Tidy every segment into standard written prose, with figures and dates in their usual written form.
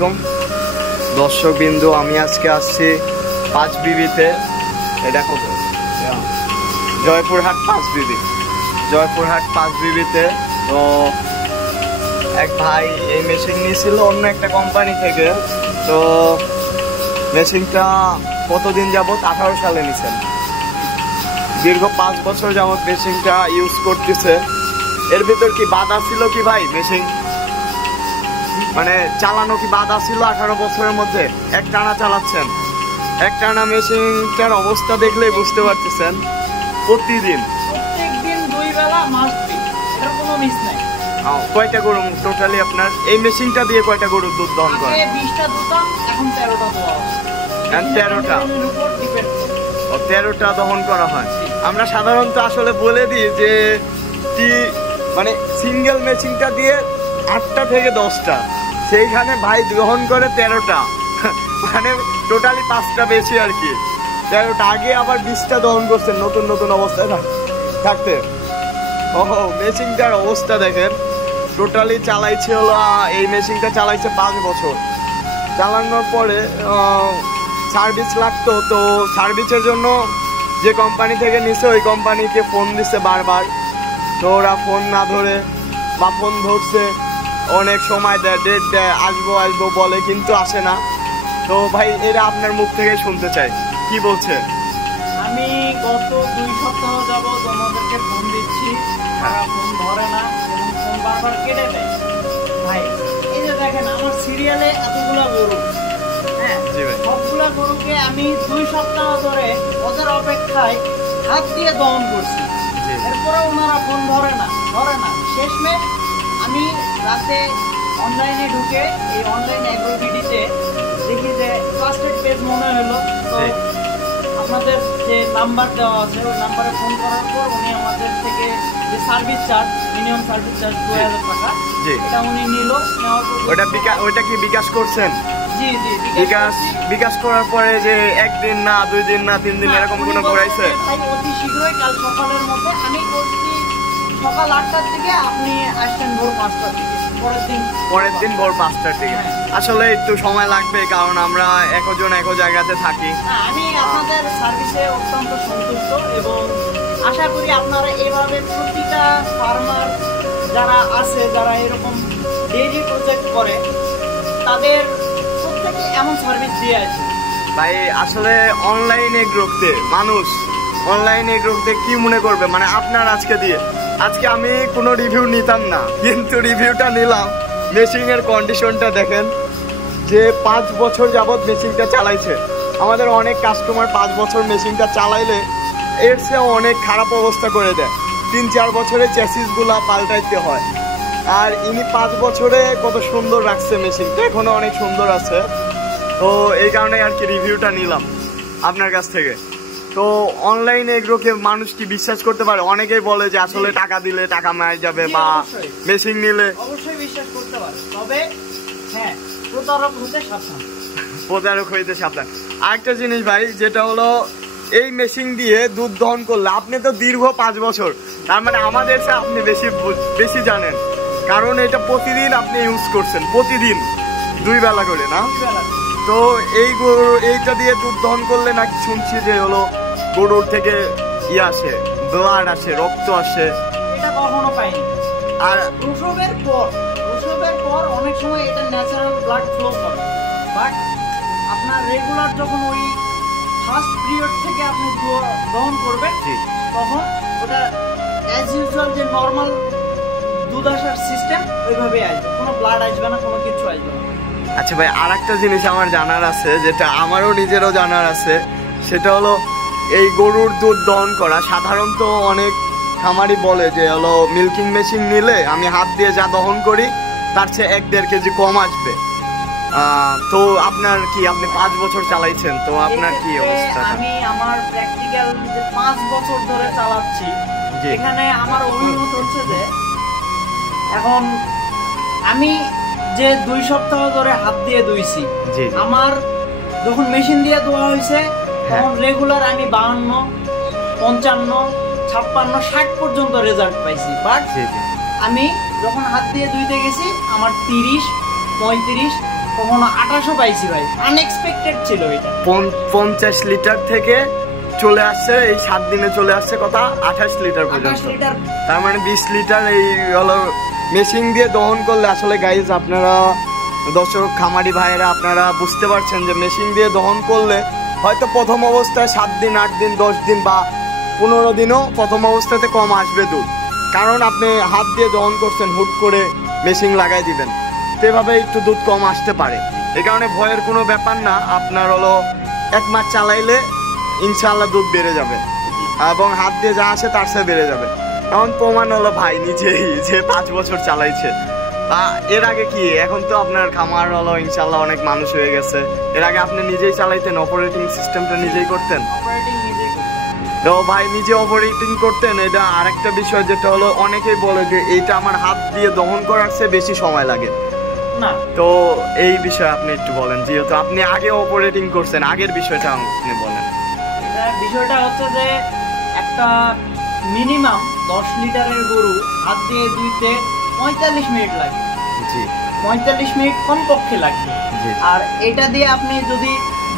আলাইকুম দর্শকবৃন্দু, আমি আজকে আসছি পাঁচবিবিতে। এটা কোথায়? জয়পুরহাট পাঁচবিবিতে। তো এক ভাই এই মেশিন নিয়েছিল অন্য একটা কোম্পানি থেকে। তো মেশিনটা কতদিন যাবত? 18 সালে নিছেন। দীর্ঘ 5 বছর যাবত মেশিনটা ইউজ করতেছে। এর ভিতর কি বাধা ছিল কি ভাই? মেশিন মানে চালানো কি বাধা ছিল? 18 বছরের মধ্যে একটানা চালাচ্ছেন। একটানা মেশিনটার অবস্থা দেখলেই বুঝতে পারতেছেন। প্রত্যেকদিন 2 বেলা মাস্ট বি, এর কোনো মিস নাই। কয়টা গরু টোটালি আপনার এই মেশিনটা দিয়ে কয়টা গরু দুধ দহন করে? 20টা দুধ, এখন 13টা দোয়া হয়। 13টা দহন করা হয়। আমরা সাধারণত আসলে বলে দিই যে মানে সিঙ্গেল মেশিনটা দিয়ে 8টা থেকে 10টা, সেইখানে ভাই দহন করে 13টা, মানে টোটালি 5টা বেশি আর কি। 13টা আগে আবার 20টা দহন করছেন নতুন অবস্থায় থাকতে। মেশিনটার অবস্থা দেখেন। টোটালি চালাইছে হলো এই মেশিনটা চালাইছে 5 বছর। চালানোর পরে সার্ভিস লাগতো, তো সার্ভিসের জন্য যে কোম্পানি থেকে নিছে ওই কোম্পানিকে ফোন দিচ্ছে বারবার। তো ওরা ফোন না ধরে বা ফোন ধরছে, অনেক সময় দেয়, ডেট দেয়, আসবো বলে, কিন্তু আসে না। তো ভাই এরা আপনার মুখ থেকে শুনতে চাই কি বলছে। আমি গত 2 সপ্তাহ যাবত ওনাদেরকে ফোন দিচ্ছি, তারা ফোন ধরে না এবং ফোন বারবার কেটে দেয়। ভাই এই যে দেখেন আমার সিরিয়ালে এতগুলা গরু, হ্যাঁ সবগুলা গরুকে আমি 2 সপ্তাহ ধরে ওদের অপেক্ষায় হাত দিয়ে দহন করছি, এরপরে ওনারা ফোন ধরে না। শেষমেশ আমি রাতে অনলাইনে ঢুকে এই অনলাইন অ্যাগ্রোবিডিতে দেখি যে ট্রাস্টেড পেজ মনে হলো। তো আপনাদের যে নাম্বার দেওয়া আছে ওই নাম্বারে ফোন করার পর উনি আমাদের থেকে যে service charge, minimum service charge 2000 টাকা, এটা উনি নিল। ওটা কি বিকাশ করছেন? জি বিকাশ করার পরে যে 1 দিন না 2 দিন না 3 দিন এরকম কোনো ঘুরাইছে? ভাই অতি শীঘ্রই কাল সকালের মধ্যে আমি করছি সকাল 8টার দিকে, আপনি আসছেন ভোর 5টার দিকে। পরের দিন ভোর 5টার দিকে। আসলে একটু সময় লাগবে, কারণ আমরা একজন এক জায়গাতে থাকি। আমি আপনাদের সার্ভিসে অত্যন্ত সন্তুষ্ট এবং আশা করি আপনারা এভাবে প্রতিটা ফার্মার যারা আছে, যারা এরকম ডেইলি প্রজেক্ট করে, তাদের প্রত্যেকে এমন সার্ভিস দিয়ে আছে। ভাই আসলে অনলাইনে গ্রুপতে মানুষ কি মনে করবে, মানে আপনার আজকে আমি কোনো রিভিউ নিতাম না, কিন্তু রিভিউটা নিলাম। মেশিনের কন্ডিশনটা দেখেন, যে 5 বছর যাবত মেশিনটা চালাইছে। আমাদের অনেক কাস্টমার 5 বছর মেশিনটা চালাইলে এর চেয়েও অনেক খারাপ অবস্থা করে দেয়। 3-4 বছরে চ্যাসিসগুলা পাল্টাইতে হয়, আর ইনি 5 বছরে কত সুন্দর রাখছে মেশিনটা, এখনো অনেক সুন্দর আছে। তো এই কারণে আর কি রিভিউটা নিলাম আপনার কাছ থেকে। তো অনলাইনে এগুলোকে মানুষ কি বিশ্বাস করতে পারে? অনেকেই বলে যে আসলে টাকা দিলে টাকা মারা যাবে, বা মেশিন নিলে অবশ্যই বিশ্বাস করতে পারে, তবে হ্যাঁ প্রতারক হইতে সাবধান। আরেকটা জিনিস ভাই, যেটা হলো এই মেশিন দিয়ে দুধ দহন করলে আপনি তো দীর্ঘ 5 বছর, তার মানে আমাদের চেয়ে আপনি বেশি জানেন, কারণ এটা প্রতিদিন আপনি ইউজ করছেন, প্রতিদিন 2 বেলা করে না? তো এইটা দিয়ে দুধ দহন করলে নাকি শুনছি যে হলো গরুর থেকে আসে, ব্লাড আসে, রক্ত আসে। এটা কখনো পাইনি। আর প্রসবের পর অনেক সময় এটা ন্যাচারাল ব্লাড ফ্লো করে, বাট আপনার রেগুলার যখন ওই ফার্স্ট পিরিয়ড থেকে আপনি দহন করবেন, তখন ওটা অ্যাজ ইউজুয়াল যে নর্মাল দুধ আসার সিস্টেম ওইভাবেই আসবে, কোনো ব্লাড আসবে না, কোনো কিছু আসবে না। আচ্ছা ভাই, আর একটা জিনিস আমার জানার আছে, যেটা আমারও নিজেরও জানার আছে, সেটা হলো এই গরুর দুধ দহন করা সাধারণত অনেক খামারি বলে যে হলো মিল্কিং মেশিন নিলে আমি হাত দিয়ে যা দহন করি তার চেয়ে 1-1.5 কেজি কম আসবে। তো আপনার কি, আপনি 5 বছর চালাইছেন, তো আপনার কি অবস্থা? আমি আমার প্র্যাকটিক্যাল যে 5 বছর ধরে চালাচ্ছি, এখানে আমার অভিমত হচ্ছে যে এখন আমি যে 2 সপ্তাহ ধরে হাত দিয়ে ধুইছি, আমার যখন মেশিন দিয়ে ধোয়া হয়েছে তখন রেগুলার আমি 52, 55, 56, 60 পর্যন্ত রেজাল্ট পাইছি। বাট আমি যখন হাত দিয়ে ধুইতে গেছি আমার 30, 35, কখনো 28ও পাইছি ভাই, আনএক্সপেক্টেড ছিল এটা। 50 লিটার থেকে চলে আসছে এই 7 দিনে চলে আসছে কথা 28 লিটার পর্যন্ত। তার মানে 20 লিটার এই হলো মেশিন দিয়ে দহন করলে আসলে গাইজ আপনারা দর্শক খামারি ভাইয়েরা আপনারা বুঝতে পারছেন যে মেশিন দিয়ে দহন করলে হয়তো প্রথম অবস্থায় 7 দিন 8 দিন 10 দিন বা 15 দিনও প্রথম অবস্থাতে কম আসবে দুধ, কারণ আপনি হাত দিয়ে দহন করছেন, হুট করে মেশিন লাগাই দিবেন, সেভাবে একটু দুধ কম আসতে পারে। এই কারণে ভয়ের কোনো ব্যাপার না, আপনার হলো 1 মাস চালাইলে ইনশাআল্লাহ দুধ বেড়ে যাবে এবং হাত দিয়ে যা আসে তার সাথে বেড়ে যাবে। এখন প্রমাণ হলো ভাই নিজেই যে 5 বছর চালাইছে। এর আগে কি, এখন তো আপনার খামার হলো ইনশাআল্লাহ অনেক মানুষ হয়ে গেছে, এর আগে আপনি নিজেই চালাইতেন, অপারেটিং সিস্টেমটা নিজেই করতেন? তো ভাই নিজে অপারেটিং করতেন। এটা আরেকটা বিষয় যেটা হলো অনেকেই বলে যে এইটা আমার হাত দিয়ে দহন করার চেয়ে বেশি সময় লাগে না, তো এই বিষয়ে আপনি একটু বলেন, যেহেতু আপনি আগে অপারেটিং করছেন, আগের বিষয়টা আপনি বলেন। বিষয়টা হচ্ছে যে একটা মিনিমাম 10 লিটারের গরু হাত দিয়ে দুইতে 45 মিনিট লাগে। জি, 45 মিনিট কমপক্ষে লাগবে। আর এটা দিয়ে আপনি যদি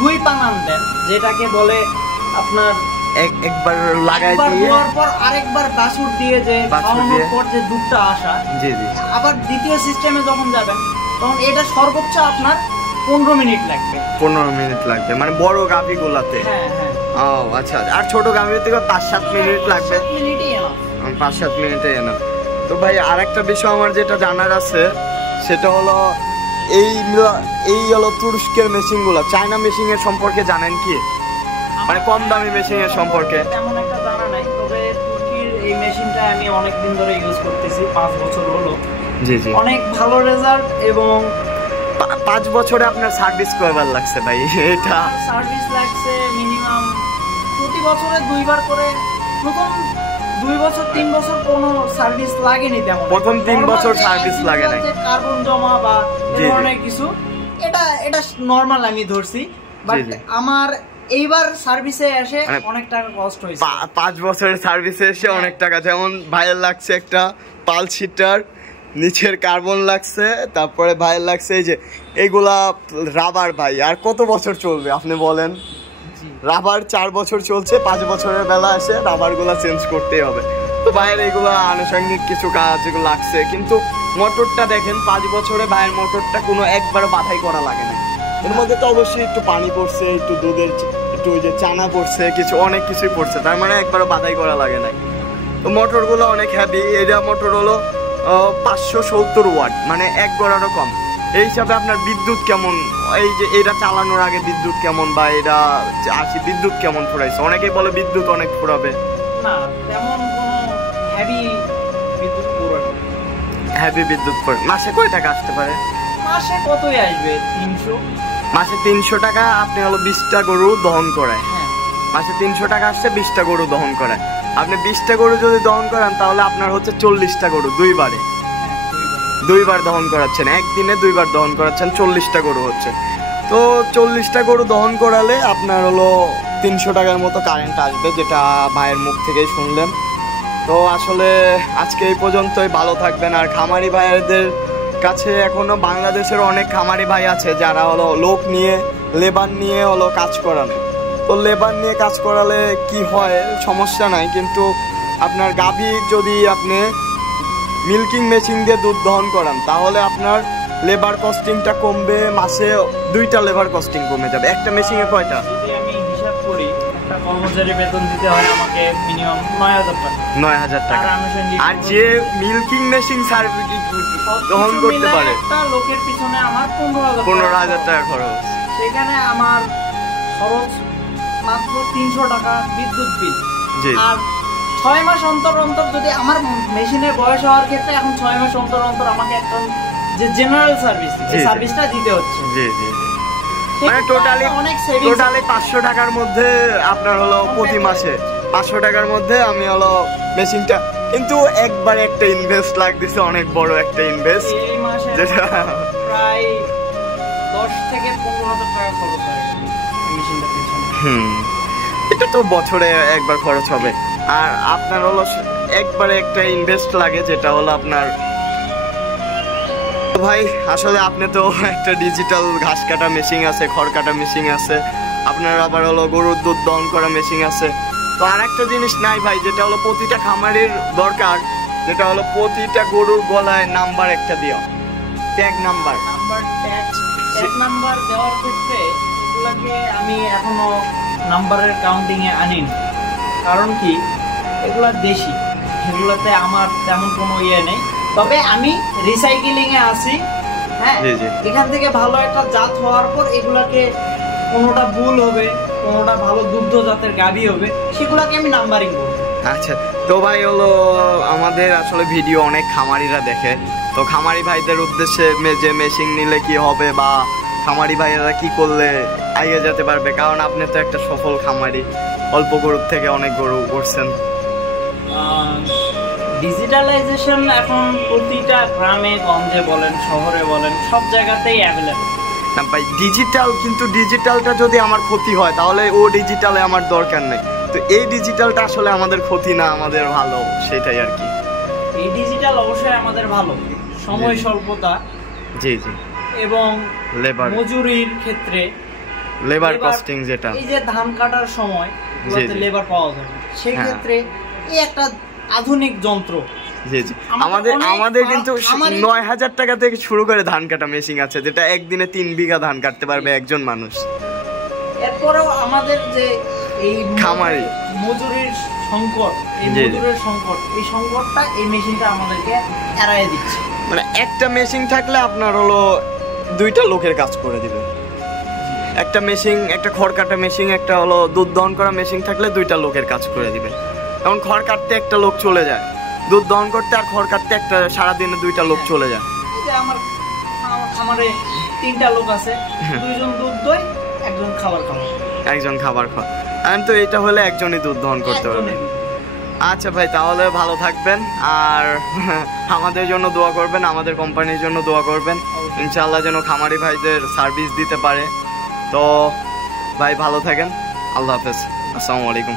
2 পানান দেন, যেটাকে বলে আপনার একবার লাগাই দিয়ে পর আরেকবার বাছুর দিয়ে যে খাওয়ানোর পর যে দুধটা আসা, জি জি, আবার দ্বিতীয় সিস্টেমে যখন যাবেন তখন এটা সর্বোচ্চ আপনার 15 মিনিট লাগবে। 15 মিনিট লাগবে মানে বড় গাভীগুলাতে? হ্যাঁ হ্যাঁ। ও আচ্ছা, আর ছোট গাভীর থেকে 5-7 মিনিট লাগবে? 5-7 মিনিটে এনা। তো ভাই আরেকটা বিষয় আমার যেটা জানার আছে সেটা হলো এই হলো তুরস্কের মেশিনগুলো, চায়না মেশিনের সম্পর্কে জানেন কি? মানে কম দামি মেশিনের সম্পর্কে তেমন একটা জানা নাই, তবে তুর্কির এই মেশিনটা আমি অনেক দিন ধরে ইউজ করতেছি, 5 বছর হলো। জি জি, অনেক ভালো রেজাল্ট। এবং 5 বছরে আপনার সার্ভিস কয়বার লাগছে ভাই? এটা সার্ভিস লাগছে মিনিমাম প্রতি বছরে 2 বার করে। প্রথম 2 বছর 3 বছর কোনো সার্ভিস লাগেনি তেমন। প্রথম 3 বছর সার্ভিস লাগে না, কার্বন জমা বা এই ধরনের কিছু, এটা নরমাল আমি ধরছি। বাট আমার এইবার সার্ভিসে এসে অনেক টাকা কষ্ট হয়েছে। 5 বছরের সার্ভিসে এসে অনেক টাকা, যেমন ভাইয়ের লাগছে একটা পালস হিটার, নিচের কার্বন লাগছে, তারপরে ভাইয়ের লাগছে এই যে এইগুলা রাবার। ভাই আর কত বছর চলবে আপনি বলেন? রাবার 4 বছর চলছে, 5 বছরের বেলা এসে রাবার গুলা চেঞ্জ করতেই হবে। তো ভাইয়ের এইগুলা আনুষঙ্গিক কিছু কাজ যেগুলো লাগছে, কিন্তু মোটরটা দেখেন 5 বছরে ভাইয়ের মোটরটা কোনো একবারও বাধাই করা লাগে না। এর মধ্যে তো অবশ্যই একটু পানি পড়ছে, একটু দুধের একটু ওই যে চানা পড়ছে, কিছু অনেক কিছুই পড়ছে, তার মানে একবারও বাধাই করা লাগে না। তো মোটরগুলো অনেক হ্যাভি। এটা মোটর হলো 570 ওয়াট, মানে 1 গড়ারও কম। এই হিসাবে আপনার বিদ্যুৎ কেমন, এই যে এটা চালানোর আগে বিদ্যুৎ কেমন বা এটা বিদ্যুৎ কেমন ফুরাইছে? অনেকেই বলে বিদ্যুৎ অনেক ফুরাবে। না, তেমন কোনো হেভি বিদ্যুৎ পুরাবে। হেভি বিদ্যুৎ পড়ে। মাসে কয় টাকা আসতে পারে? মাসে কতই আসবে? 300। মাসে 300 টাকা আপনি হলো 20টা গরু দহন করায়। মাসে 300 টাকা আসছে 20টা গরু দহন করায়। আপনি 20টা গরু যদি দহন করান তাহলে আপনার হচ্ছে 40টা গরু 2 বার দহন করাচ্ছেন, একদিনে 2 বার দহন করাচ্ছেন, 40টা গরু হচ্ছে। তো 40টা গরু দহন করালে আপনার হলো 300 টাকার মতো কারেন্ট আসবে, যেটা ভাইয়ের মুখ থেকেই শুনলেন। তো আসলে আজকে এই পর্যন্তই, ভালো থাকবেন। আর খামারি ভাইদের কাছে এখনো বাংলাদেশের অনেক খামারি ভাই আছে যারা হলো লোক নিয়ে, লেবার নিয়ে হলো কাজ করান। তো লেবার নিয়ে কাজ করালে কি হয়, সমস্যা নাই, কিন্তু আপনার গাভী যদি আপনি মিল্কিং মেশিন দিয়ে দুধ দহন করান তাহলে আপনার লেবার কস্টিংটা কমবে, মাসে 2টা লেবার কস্টিং কমে যাবে। একটা মেশিনে কয়টা? যদি আমি হিসাব করি, একটা কর্মচারী বেতন দিতে হয় আমাকে মিনিমাম 9000 টাকা। আর যে মিল্কিং মেশিন সার্ভিস দহন করতে পারে, একটা লোকের পিছনে আমার 15000 টাকা খরচ। সেখানে আমার খরচ মাত্র 300 টাকা বিদ্যুৎ বিল। আর 6 মাস অন্তর অন্তর, যদি আমার মেশিনের বয়স হওয়ার ক্ষেত্রে এখন 6 মাস অন্তর অন্তর আমাকে একটা যে জেনারেল সার্ভিস, এই সার্ভিসটা দিতে হচ্ছে। জি জি, মানে টোটালি 500 টাকার মধ্যে আপনার হলো প্রতি মাসে 500 টাকার মধ্যে আমি হলো মেশিনটা, কিন্তু একবার একটা ইনভেস্ট লাগতেছে, অনেক বড় একটা ইনভেস্ট, এই মাসে যেটা প্রায় 10 থেকে 15,000 টাকা খরচ হয় মেশিনটার পিছনে। এটা তো বছরে একবার খরচ হবে। আর আপনার হলো একবারে একটা ইনভেস্ট লাগে, যেটা হলো আপনার ভাই আসলে আপনি তো একটা ডিজিটাল ঘাস কাটা মেশিন আছে, খড় কাটা মেশিন আছে, আপনার আবার হলো গরুর দুধ দহন করা মেশিন আছে। তো আর একটা জিনিস নাই ভাই, যেটা হলো প্রতিটা খামারের দরকার, যেটা হলো প্রতিটা গরুর গলায় নাম্বার একটা দিও, ট্যাগ নাম্বার। ট্যাগ নাম্বার দেওয়ার ক্ষেত্রে এগুলাকে আমি এখনো নাম্বারের কাউন্টিং এ আনিনি। কারণ কি, এগুলা দেশি, এগুলাতে আমার তেমন কোনো ইয়ে নেই। তবে আমি রিসাইকেলিং এ আছি। হ্যাঁ, এখান থেকে ভালো একটা জাত হওয়ার পর এগুলাকে কোনোটা বুল হবে, কোনোটা ভালো দুগ্ধ জাতের গাভী হবে, সেগুলাকে আমি নাম্বারিং করব। আচ্ছা, তো ভাই হলো আমাদের আসলে ভিডিও অনেক খামারিরা দেখে, তো খামারি ভাইদের উদ্দেশ্যে যে মেশিন নিলে কি হবে বা খামারি ভাইয়েরা কি করলে এগিয়ে যেতে পারবে, কারণ আপনি তো একটা সফল খামারি, অল্প গরুর থেকে অনেক গরু করছেন। ডিজিটালাইজেশন এখন প্রতিটা গ্রামে গঞ্জে বলেন, শহরে বলেন, সব জায়গাতেই অ্যাভেলেবল। না ভাই, ডিজিটাল, কিন্তু ডিজিটালটা যদি আমার ক্ষতি হয় তাহলে ও ডিজিটালে আমার দরকার নেই। তো এই ডিজিটালটা আসলে আমাদের ক্ষতি না, আমাদের ভালো, সেটাই আর কি। এই ডিজিটাল অবশ্যই আমাদের ভালো, সময় স্বল্পতা, জি জি, এবং লেবার মজুরির ক্ষেত্রে লেবার কস্টিং, যেটা এই যে ধান কাটার সময় লেবার পাওয়া যায়, সেই ক্ষেত্রে এই একটা আধুনিক যন্ত্র। জি জি, আমাদের কিন্তু ৯,০০০ টাকা থেকে শুরু করে ধান কাটা মেশিন আছে, যেটা একদিনে ৩ বিঘা ধান কাটতে পারবে একজন মানুষ। এরপরেও আমাদের যে এই খামারি মজুরির সংকট, এই মজুরের সংকট, এই সংকটটা এই মেশিনটা আমাদেরকে এড়াইয়ে দিচ্ছে। মানে একটা মেশিন থাকলে আপনার হলো 2টা লোকের কাজ করে দিবে। একটা মেশিন, একটা খড় কাটা মেশিন, একটা হলো দুধ দহন করা মেশিন থাকলে 2টা লোকের কাজ করে দিবে। এখন খড় কাটতে একটা লোক চলে যায়, দুধ দহন করতে আর খড় কাটতে একটা সারাদিনে 2টা লোক চলে যায়। এই যে আমার খামারে 3টা লোক আছে, 2জন দুধ দই, একজন খাবার খাওয়া, একজন খাবার খাওয়া, আর তো এটা হলে একজনই দুধ দহন করতে পারবে। আচ্ছা ভাই, তাহলে ভালো থাকবেন, আর আমাদের জন্য দোয়া করবেন, আমাদের কোম্পানির জন্য দোয়া করবেন, ইনশাআল্লাহ যেন খামারি ভাইদের সার্ভিস দিতে পারে। তো ভাই ভালো থাকেন, আল্লাহ হাফেজ, আসসালামু আলাইকুম।